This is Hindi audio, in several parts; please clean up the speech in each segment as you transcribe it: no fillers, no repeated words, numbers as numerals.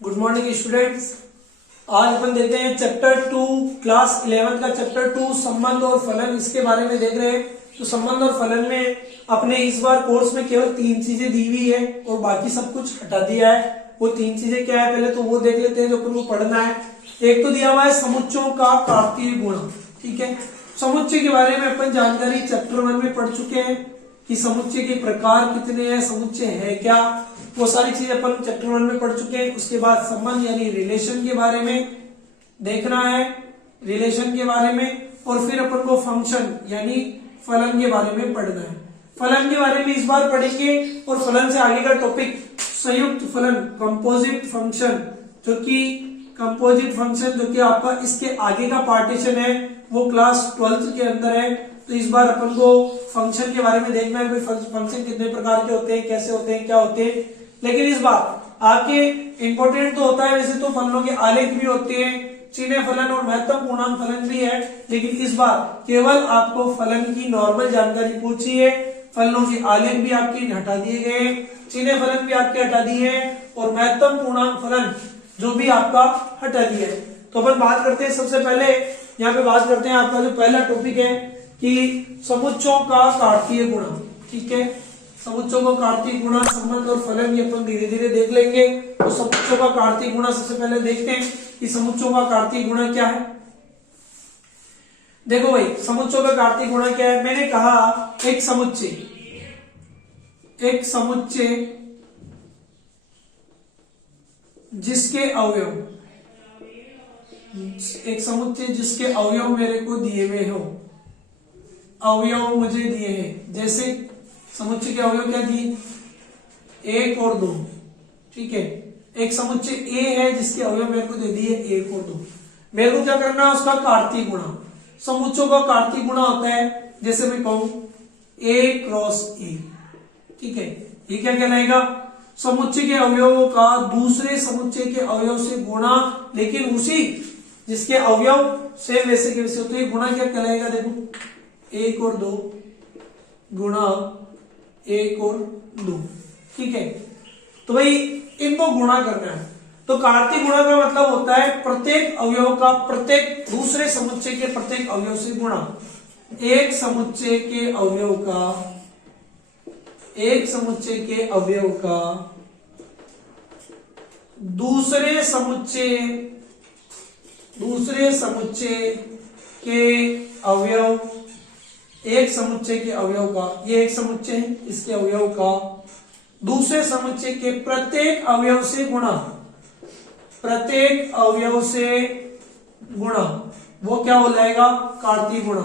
Good morning students. आज अपन देखते हैं चैप्टर 2 क्लास 11 का चैप्टर 2 संबंध और फलन, इसके बारे में देख रहे हैं। तो संबंध और फलन में अपने इस बार कोर्स में केवल 3 चीजें दी हुई है और बाकी सब कुछ हटा दिया है। वो 3 चीजें क्या है पहले तो वो देख लेते हैं जो अपन को पढ़ना है। एक तो दिया हुआ है समुच्चयों का कार्तीय गुण। ठीक है, समुच्चय के बारे में अपन जानकारी चैप्टर 1 में पढ़ चुके हैं कि समुच्चय के प्रकार कितने हैं, समुच्चय है क्या, वो सारी चीजें अपन चैप्टर 1 में पढ़ चुके हैं। उसके बाद संबंध यानी रिलेशन के बारे में देखना है, रिलेशन के बारे में, और फिर अपन को फंक्शन यानी फलन के बारे में पढ़ना है। फलन के बारे में इस बार पढ़ेंगे और फलन से आगे का टॉपिक संयुक्त फलन, कंपोजिट फंक्शन, जो कि कंपोजिट फंक्शन जो कि आपका इसके आगे का पार्टीशन है वो क्लास 12th के अंदर है। तो इस बार अपन को फंक्शन के बारे में देखना है, फंक्शन कितने प्रकार के होते हैं, कैसे होते हैं, क्या होते हैं। लेकिन इस बार आपके इंपॉर्टेंट तो होता है, वैसे तो फलनों के आलेख भी होते हैं, चिन्ह फलन और महत्तम पूर्णांक फलन भी है, लेकिन इस बार केवल आपको फलन की नॉर्मल जानकारी पूछी है। फलनों के आलेख भी आपके हटा दिए गए, चिन्ह फलन भी आपके हटा दिए हैं और महत्तम पूर्णांक फलन जो भी आपका हटा दिया है। तो अपन बात करते हैं, सबसे पहले यहाँ पे बात करते हैं आपका जो पहला टॉपिक है कि समुच्चयों का कार्तीय गुण। ठीक है, समुच्चयों का कार्तीय गुण, संबंध और फलन ये अपन धीरे धीरे देख लेंगे। तो समुच्चयों का कार्तीय गुण सबसे पहले देखते हैं कि समुच्चयों का कार्तीय गुण क्या है। देखो भाई, समुच्चयों का कार्तीय गुण क्या है। मैंने कहा एक समुच्चय जिसके अवयव, एक समुच्चय जिसके अवयव मेरे को दिए हुए हो, अवयव मुझे दिए हैं। जैसे समुच्चय के अवयव क्या दिए, 1 और 2। ठीक है, एक समुच्चय ए है जिसके अवयव मेरे को दे दिए 1 और 2। मेरे को क्या करना है, उसका कार्तीय गुणा। समुच्चयों का कार्तीय गुणा होता है, जैसे मैं कहूं A क्रॉस A। ठीक है, ये क्या कहलाएगा, समुच्चय के अवयवों का दूसरे समुच्चय के अवयव से गुणा, लेकिन उसी जिसके अवयव से वैसे के वैसे होते हैं। गुणा क्या कहलाएगा, देखो 1 और 2 गुणा 1 और 2। ठीक है, तो भाई इनको गुणा करना है। तो कार्तीय गुणा का मतलब होता है प्रत्येक अवयव का प्रत्येक दूसरे समुच्चय के प्रत्येक अवयव से गुणा। एक समुच्चय के अवयव का, एक समुच्चय के अवयव का दूसरे समुच्चय के अवयव, एक समुच्चय के अवयव का, ये एक समुच्चय है, इसके अवयव का दूसरे समुच्चय के प्रत्येक अवयव से गुणा, प्रत्येक अवयव से गुणा, वो क्या हो जाएगा, कार्तीय गुणा।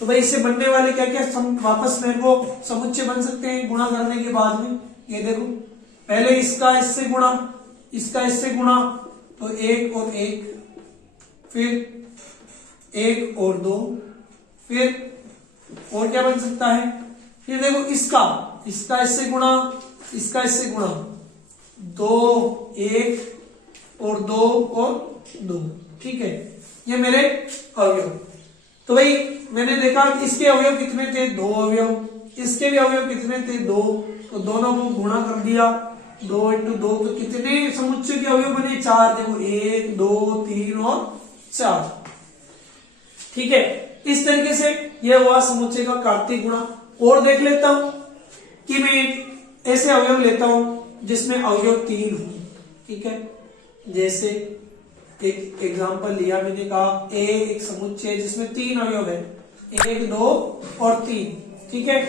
तो भाई इससे बनने वाले क्या क्या वापस मेरे को समुच्चय बन सकते हैं गुणा करने के बाद में। ये देखो, पहले इसका इससे गुणा, इसका इससे गुणा, तो 1 और 1, फिर 1 और 2, फिर और क्या बन सकता है, फिर देखो इसका इससे गुणा, इसका इससे गुणा, 2 1 और 2 और 2। ठीक है, ये मेरे अवयव। तो भाई मैंने देखा कि इसके अवयव कितने थे, 2 अवयव, इसके भी अवयव कितने थे, 2, तो दोनों को गुणा कर दिया, 2 इंटू 2, तो कितने समुच्चय के अवयव बने, 4। देखो 1 2 3 और 4। ठीक है, इस तरीके से यह हुआ समुच्चय का कार्तीय गुणा। और देख लेता हूं कि मैं ऐसे अवयव लेता हूं जिसमें अवयव 3 हो। ठीक है, जैसे एक एग्जांपल लिया मैंने, कहा ए एक समुच्चय जिसमें 3 अवयव है, 1 2 और 3। ठीक है,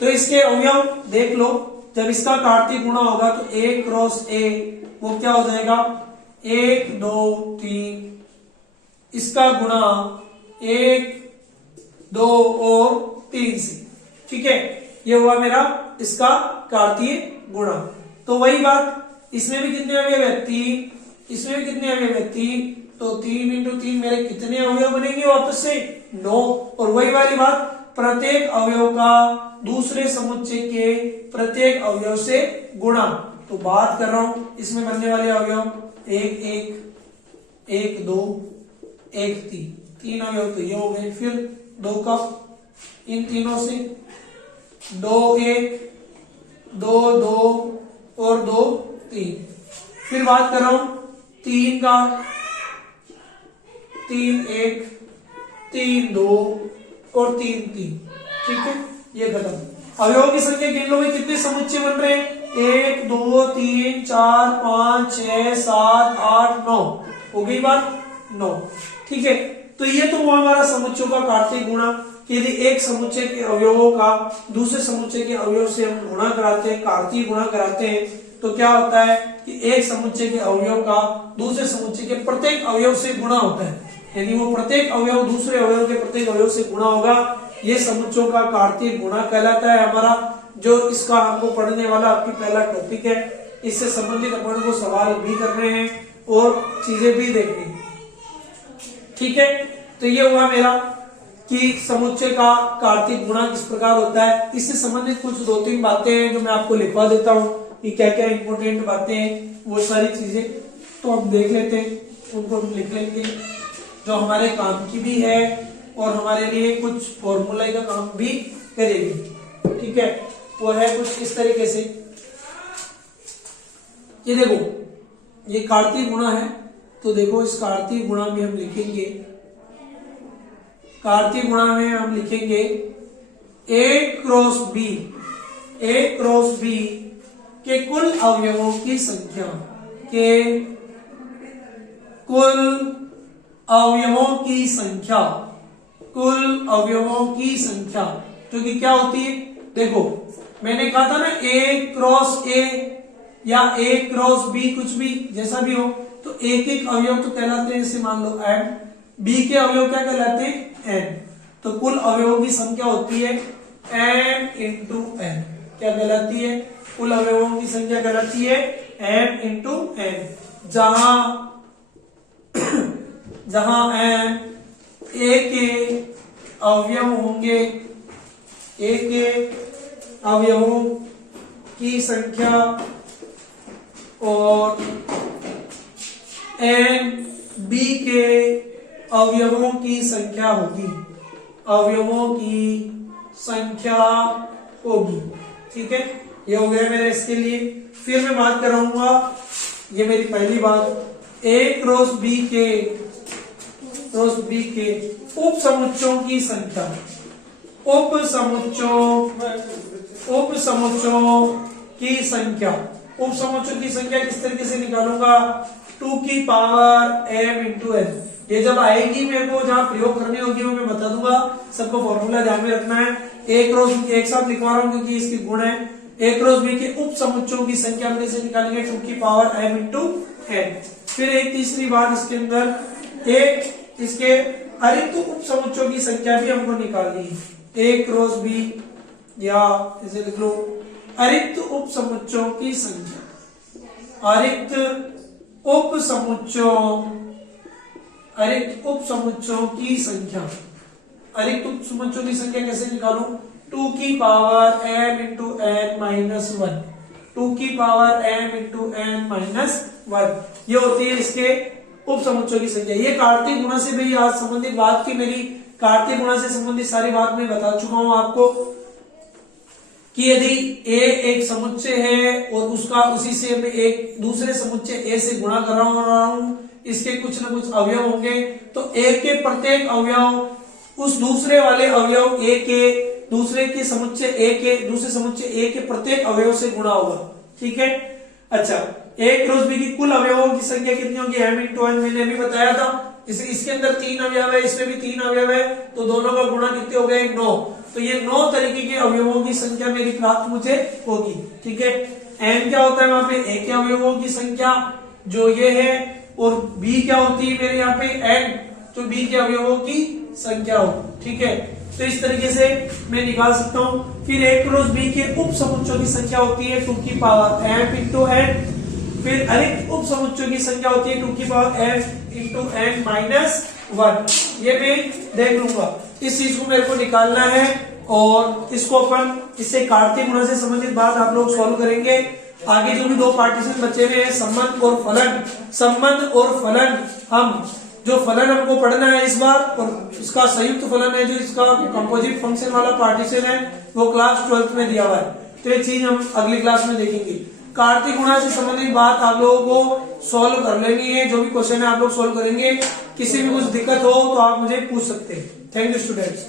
तो इसके अवयव देख लो, जब इसका कार्तीय गुणा होगा तो A क्रॉस A वो क्या हो जाएगा, 1 2 3, इसका गुणा 1 2 और 3 से। ठीक है, ये हुआ मेरा इसका कार्तीय गुणा। तो वही बात, इसमें भी कितने अवयव है, 3, इसमें भी कितने अवयव है, 3, तो 3 इंटू 3 मेरे कितने अवयव बनेंगे वापस से, 9। और वही वाली बात, प्रत्येक अवयव का दूसरे समुच्चय के प्रत्येक अवयव से गुणा। तो बात कर रहा हूं इसमें बनने वाले अवयव 1 1 1 2 1 3, 3 अवयव तो ये हो गए। फिर 2 का इन तीनों से 2 1 2 2 और 2 3। फिर बात कर रहा हूं 3 का 3 1 3 2 और 3 3, ठीक है, ये खत्म। अवयवों की संख्या गिन लो भाई, कितने समुच्चय बन रहे हैं? 1 2 3 4 5 6 7 8 9, हो गई बात 9, ठीक है। तो ये तो हुआ हमारा समुच्चयों का कार्तीय गुणा, कि यदि एक समुच्चय के अवयवों का दूसरे समुच्चय के अवयव से हम गुणा कराते हैं, कार्तीय गुणा कराते हैं, तो क्या होता है कि एक समुच्चय के अवयव का दूसरे समुच्चय के प्रत्येक अवयव से गुणा होता है। यदि वो प्रत्येक अवयव दूसरे अवयव के प्रत्येक अवयव से गुणा होगा, ये समुच्चयों का कार्तीय गुणा कहलाता है हमारा। जो इसका हमको पढ़ने वाला आपकी पहला टॉपिक है, इससे संबंधित अपन को सवाल भी करने हैं और चीजें भी देखनी है, ठीक है। तो ये हुआ मेरा कि समुच्चय का कार्तीय गुणा किस प्रकार होता है। इससे संबंधित कुछ 2-3 बातें हैं जो मैं आपको लिखवा देता हूँ कि क्या क्या इंपॉर्टेंट बातें हैं, वो सारी चीजें तो हम देख लेते हैं, उनको हम लिख लेंगे, जो हमारे काम की भी है और हमारे लिए कुछ फॉर्मूला का काम भी करेगी, ठीक है। वो है कुछ इस तरीके से, ये देखो ये कार्तीय गुणा है, तो देखो इस कार्तीय गुणा में हम लिखेंगे, कार्तीय गुणा में हम लिखेंगे A क्रॉस B के कुल अवयवों की संख्या, के कुल अवयवों की संख्या, कुल अवयवों की संख्या, जो कि क्या होती है, देखो मैंने कहा था ना A क्रॉस A या A क्रॉस B, कुछ भी जैसा भी हो, तो एक एक अवयव तो कहलाते हैं, जैसे मान लो M, B के अवयव क्या कहलाते हैं, N, तो कुल अवयवों की संख्या होती है M इंटू N, क्या कहलाती है, कुल अवयवों की संख्या कहलाती है M इंटू N, जहां M A के अवयव होंगे, A के अवयवों की संख्या और N B के अवयवों की संख्या होगी, अवयवों की संख्या होगी, ठीक है। ये हो गया मेरे इसके लिए। फिर मैं बात कर रहूंगा, ये मेरी पहली बात, A क्रॉस B के उप समुच्चयों की संख्या, उप समुच्चयों की संख्या, उप समुच्चयों की संख्या किस तरीके से निकालूंगा, 2 की पावर m इंटू n। ये जब आएगी मेरे को जहां प्रयोग करनी होगी वो मैं बता दूंगा, सबको फॉर्मूला ध्यान में रखना है। A क्रॉस B एक साथ लिखवा रहा हूं क्योंकि इसकी गुण है। A क्रॉस B के उप समुच्चयों की संख्या हम कैसे निकालेंगे, 2 की पावर m इंटू n। फिर एक तीसरी बात इसके अंदर, एक इसके अरिक्त उप समुच्चयों की संख्या भी हमको निकालनी है। A क्रॉस B या इसे लिख लो अरिक्त उप समुच्चयों की संख्या, अरिक्त उप समुच्चयों की संख्या, अरिक्त उप समुच्चयों की संख्या कैसे निकालूं, 2 की power m into n minus 1, 2 की power m into n minus 1, ये होती है इसके उप समुच्चयों की संख्या। ये कार्तीय गुणा से भी आज संबंधित बात की, मेरी कार्तीय गुणा से संबंधित सारी बात मैं बता चुका हूं आपको कि यदि A एक समुच्चय है और उसका उसी से मैं एक दूसरे समुच्चय A से गुणा कर रहा हूं, इसके कुछ न कुछ अवयव होंगे, तो A के प्रत्येक अवयव उस दूसरे वाले अवयव A के दूसरे के समुच्चय A के दूसरे समुच्चय A के प्रत्येक अवयव से गुणा होगा, ठीक है। अच्छा, A क्रॉस B की कुल अवयवों की संख्या कितनी होगी, m इंटू n, मैंने अभी बताया था। इसके अंदर 3 अवयव है, इसमें भी 3 अवयव है, तो दोनों का गुणा कितने हो गए, 9। तो ये 9 तरीके के अवयवों की संख्या मेरी प्राप्त मुझे होगी, ठीक है। n क्या होता है वहां पे, a के अवयवों की संख्या जो ये है, और b क्या होती है मेरे यहाँ पे n, तो b के अवयवों की संख्या हो, ठीक है। तो इस तरीके से मैं निकाल सकता हूँ। फिर a क्रॉस b के उप समुच्चयों की संख्या होती है 2 की पावर m इंटू n। फिर अरिक्त उप समुच्चयों की संख्या होती है 2 की power m into n minus 1। ये मैं देख लूंगा, इस चीज को मेरे को निकालना है और इसको अपन इससे कार्तीय गुणा से संबंधित बात आप लोग सॉल्व करेंगे। आगे जो भी 2 पार्टीशन बचे हुए हैं, संबंध और फलन, संबंध और फलन, हम जो फलन हमको पढ़ना है इस बार, और उसका संयुक्त फलन है जो इसका कंपोजिट फंक्शन वाला पार्टीशन है, वो क्लास 12th में दिया हुआ है, तो ये चीज हम अगली क्लास में देखेंगे। कार्तीय गुणा से संबंधित बात आप लोगों को सॉल्व कर लेनी है। जो भी क्वेश्चन है आप लोग सॉल्व करेंगे। किसी भी कुछ दिक्कत हो तो आप मुझे पूछ सकते हैं। Thank you students.